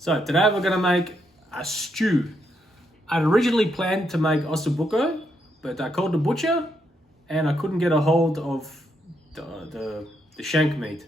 So today we're gonna make a stew. I originally planned to make ossobuco, but I called the butcher and I couldn't get a hold of the shank meat.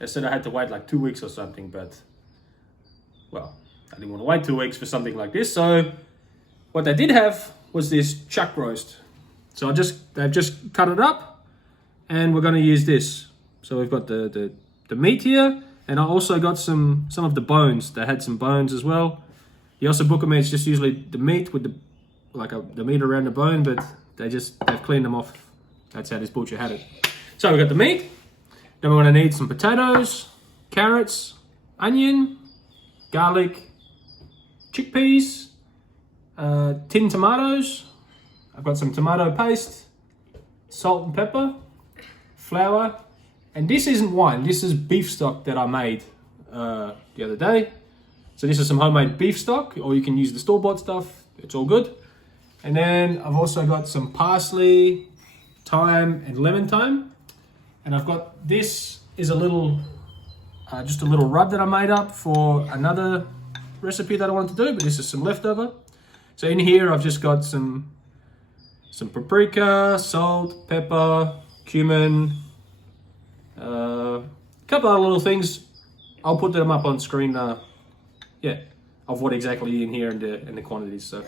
They said I had to wait like 2 weeks or something, but well, I didn't want to wait 2 weeks for something like this. So what they did have was this chuck roast. So they've just cut it up and we're gonna use this. So we've got the meat here, and I also got some of the bones. They had some bones as well. The ossobuco meat is just usually the meat with the meat around the bone, but they've cleaned them off. That's how this butcher had it. So we've got the meat. Then we're gonna need some potatoes, carrots, onion, garlic, chickpeas, tin tomatoes. I've got some tomato paste, salt and pepper, flour, and this isn't wine. This is beef stock that I made the other day. So this is some homemade beef stock, or you can use the store-bought stuff. It's all good. And then I've also got some parsley, thyme, and lemon thyme. And I've got, this is a little, just a little rub that I made up for another recipe that I wanted to do, but this is some leftover. So in here I've just got some paprika, salt, pepper, cumin, a couple other little things. I'll put them up on screen, yeah, of what exactly in here and the quantities. So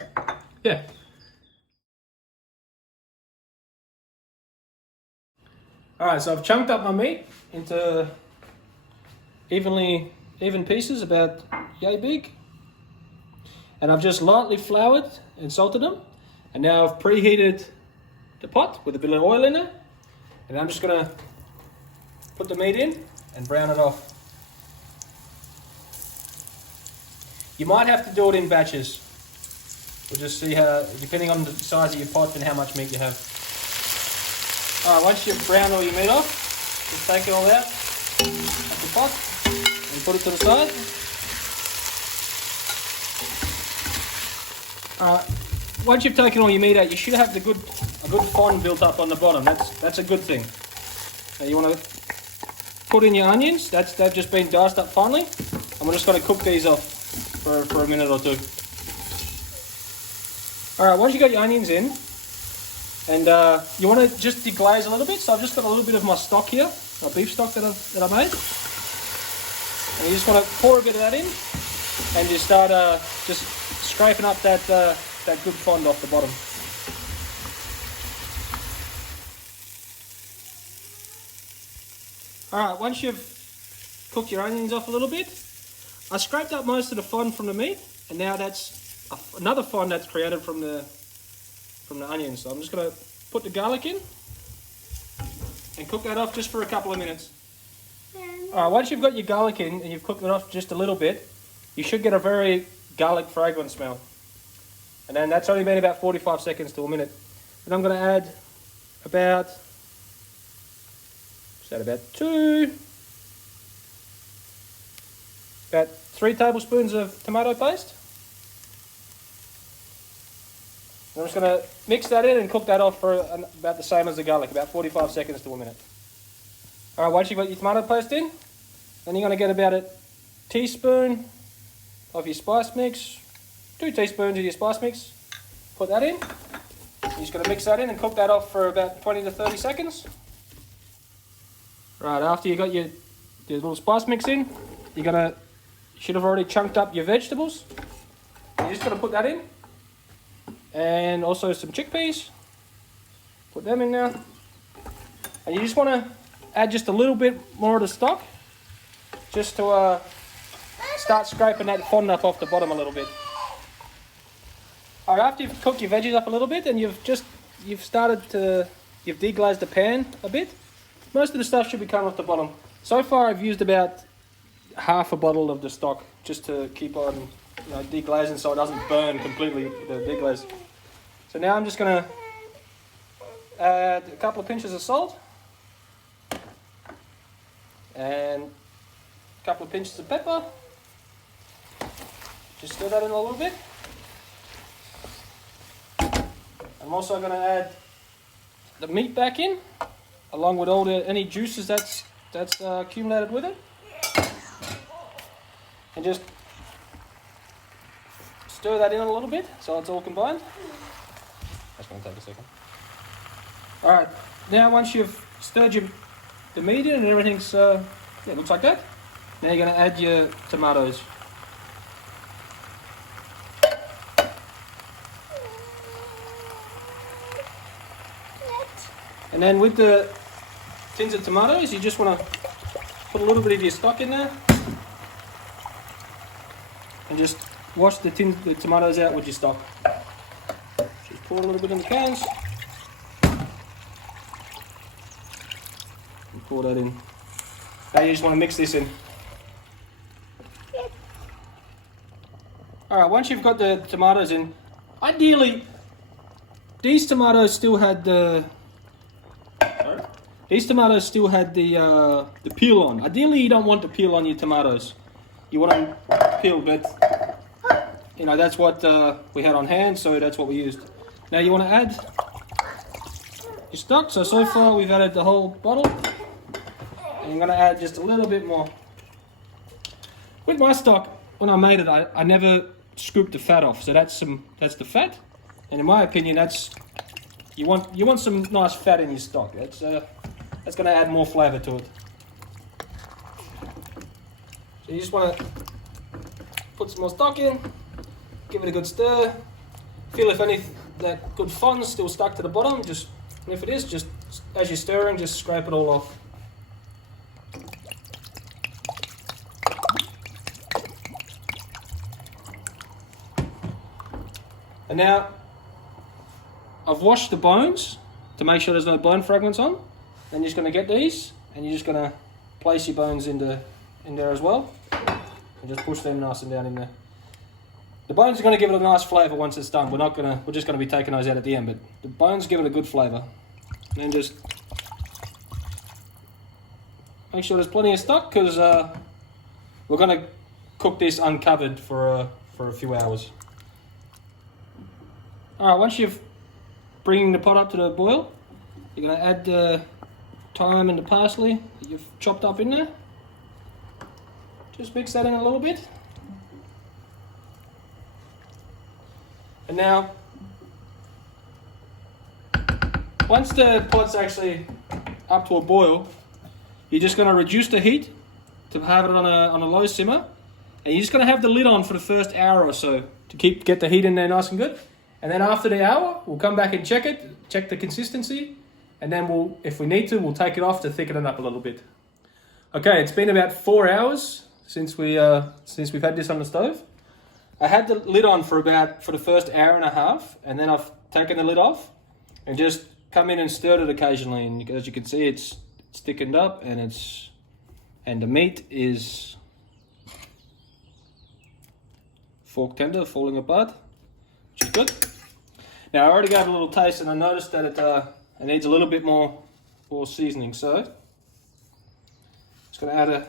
yeah. All right, so I've chunked up my meat into even pieces, about yay big, and I've just lightly floured and salted them. And now I've preheated the pot with a bit of oil in it, and I'm just gonna put the meat in and brown it off. You might have to do it in batches. We'll just see how, depending on the size of your pot and how much meat you have. All right, once you've browned all your meat off, just take it all out of the pot and put it to the side. All right. Once you've taken all your meat out, you should have a good fond built up on the bottom. That's a good thing. Now you want to put in your onions. They've just been diced up finely, and we're just going to cook these off for a minute or two. All right, once you got your onions in, and you want to just deglaze a little bit. So I've just got a little bit of my stock here, my beef stock that I made, and you just want to pour a bit of that in, and you start just scraping up that good fond off the bottom. Alright, once you've cooked your onions off a little bit, I scraped up most of the fond from the meat, and now that's another fond that's created from the onions. So I'm just going to put the garlic in and cook that off just for a couple of minutes. Alright, once you've got your garlic in and you've cooked it off just a little bit, you should get a very garlic fragrant smell. And then that's only been about 45 seconds to a minute. And I'm going to add about 3 tablespoons of tomato paste. And I'm just going to mix that in and cook that off for about the same as the garlic, about 45 seconds to a minute. Alright, once you've got your tomato paste in, then you're going to get about a teaspoon of your spice mix, 2 teaspoons of your spice mix, put that in. You're just going to mix that in and cook that off for about 20 to 30 seconds. Right, after you got your little spice mix in, you should have already chunked up your vegetables. You're just going to put that in. And also some chickpeas. Put them in now. And you just want to add just a little bit more of the stock, just to start scraping that fond up off the bottom a little bit. Alright, after you've cooked your veggies up a little bit and you've deglazed the pan a bit, most of the stuff should be coming off the bottom. So far I've used about half a bottle of the stock just to keep on deglazing so it doesn't burn completely, the deglaze. So now I'm just going to add a couple of pinches of salt and a couple of pinches of pepper. Just stir that in a little bit. I'm also going to add the meat back in, along with all any juices that's accumulated with it, and just stir that in a little bit so it's all combined. That's going to take a second. Alright, now once you've stirred the meat in and everything's, yeah, it looks like that. Now you're going to add your tomatoes. And then with the tins of tomatoes, you just want to put a little bit of your stock in there. And just wash the tomatoes out with your stock. Just pour a little bit in the cans. And pour that in. Now you just want to mix this in. Alright, once you've got the tomatoes in, ideally, these tomatoes still had the peel on. Ideally, you don't want the peel on your tomatoes. You want them peeled, but you know that's what we had on hand, so that's what we used. Now you want to add your stock. So far we've added the whole bottle, and I'm going to add just a little bit more. With my stock, when I made it, I never scooped the fat off, so that's the fat, and in my opinion, you want some nice fat in your stock. That's going to add more flavour to it. So you just want to put some more stock in, give it a good stir, feel if any that good fond's still stuck to the bottom. And if it is, just as you're stirring, just scrape it all off. And now I've washed the bones to make sure there's no bone fragments on. Then you're just going to get these and you're just going to place your bones in there as well, and just push them nice and down in there. The bones are going to give it a nice flavour once it's done. We're just going to be taking those out at the end, but the bones give it a good flavour. And then just make sure there's plenty of stock, because we're going to cook this uncovered for a few hours. Alright, once you've bringing the pot up to the boil, you're going to add the thyme and the parsley that you've chopped up in there. Just mix that in a little bit. And now, once the pot's actually up to a boil, you're just going to reduce the heat to have it on a low simmer, and you're just going to have the lid on for the first hour or so to get the heat in there nice and good. And then after the hour, we'll come back and check the consistency, and then if we need to, we'll take it off to thicken it up a little bit. Okay, it's been about 4 hours since we've had this on the stove. I had the lid on for the first hour and a half, and then I've taken the lid off and just come in and stirred it occasionally. And as you can see, it's thickened up, and the meat is fork tender, falling apart, which is good. Now I already gave it a little taste, and I noticed that it needs a little bit more seasoning. So just going to add a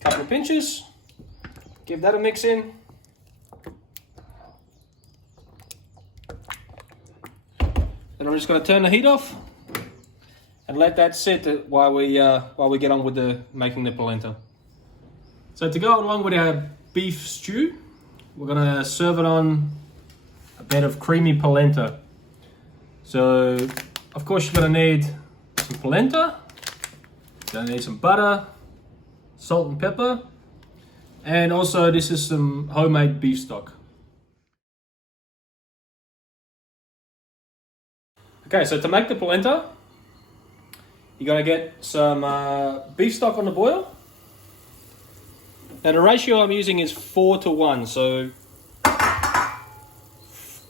couple of pinches, give that a mix in. Then I'm just going to turn the heat off and let that sit while we get on with making the polenta. So to go along with our beef stew, we're going to serve it on a bed of creamy polenta. So of course you're going to need some polenta, you're going to need some butter, salt and pepper, and also this is some homemade beef stock. Okay, so to make the polenta, you're going to get some beef stock on the boil. Now the ratio I'm using is 4:1, so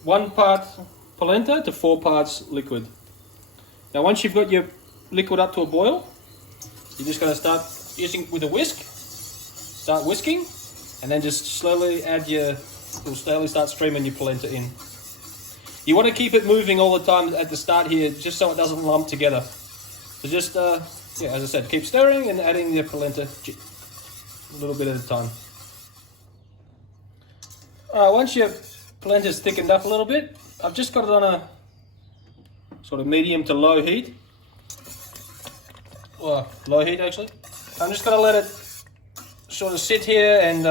1 part polenta to 4 parts liquid. Now once you've got your liquid up to a boil, you're just going to start using with a whisk. Start whisking, and then just slowly you'll slowly start streaming your polenta in. You want to keep it moving all the time at the start here, just so it doesn't lump together. So just, as I said, keep stirring and adding the polenta a little bit at a time. Alright, once your polenta's thickened up a little bit, I've just got it on a sort of medium to low heat. Well, low heat actually. I'm just going to let it sort of sit here and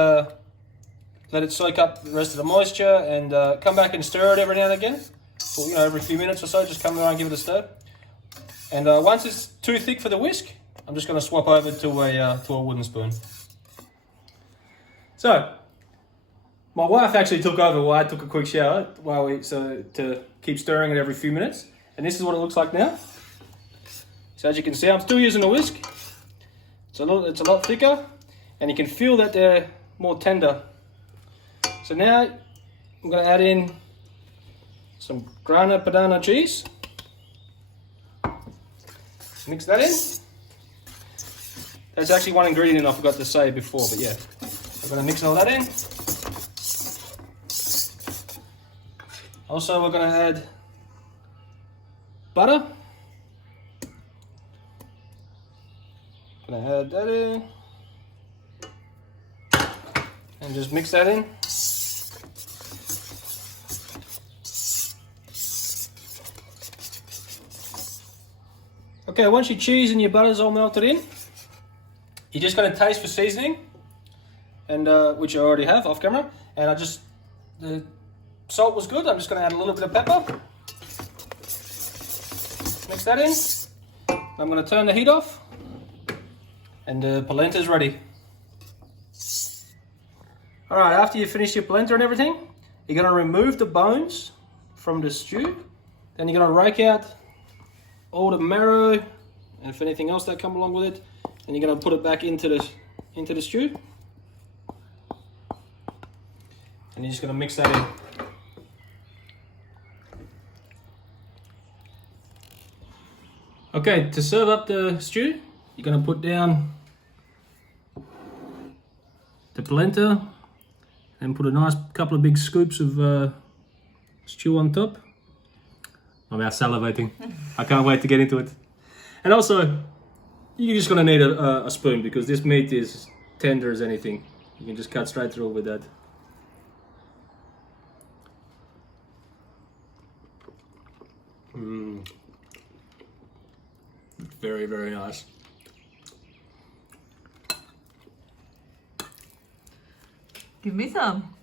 let it soak up the rest of the moisture, and come back and stir it every now and again. For, you know, every few minutes or so, just come around and give it a stir. And once it's too thick for the whisk, I'm just going to swap over to a wooden spoon. So, my wife actually took over while I took a quick shower to keep stirring it every few minutes. And this is what it looks like now. So as you can see, I'm still using a whisk. It's a lot thicker, and you can feel that they're more tender. So now I'm going to add in some ground Padano cheese. Mix that in. There's actually one ingredient I forgot to say before, but yeah. I'm going to mix all that in. Also, we're going to add butter. Going to add that in. And just mix that in. Okay, once your cheese and your butter's all melted in, you're just going to taste for seasoning, and which I already have off camera. And the salt was good. I'm just going to add a little bit of pepper. Mix that in. I'm going to turn the heat off, and the polenta is ready. All right, after you finish your polenta and everything, you're going to remove the bones from the stew. Then you're going to rake out all the marrow and if anything else that come along with it, and you're going to put it back into the stew, and you're just going to mix that in. Okay, to serve up the stew, you're going to put down the polenta and put a nice couple of big scoops of stew on top. I'm now salivating. I can't wait to get into it. And also, you're just gonna need a spoon, because this meat is tender as anything. You can just cut straight through with that. Very, very nice. Give me some.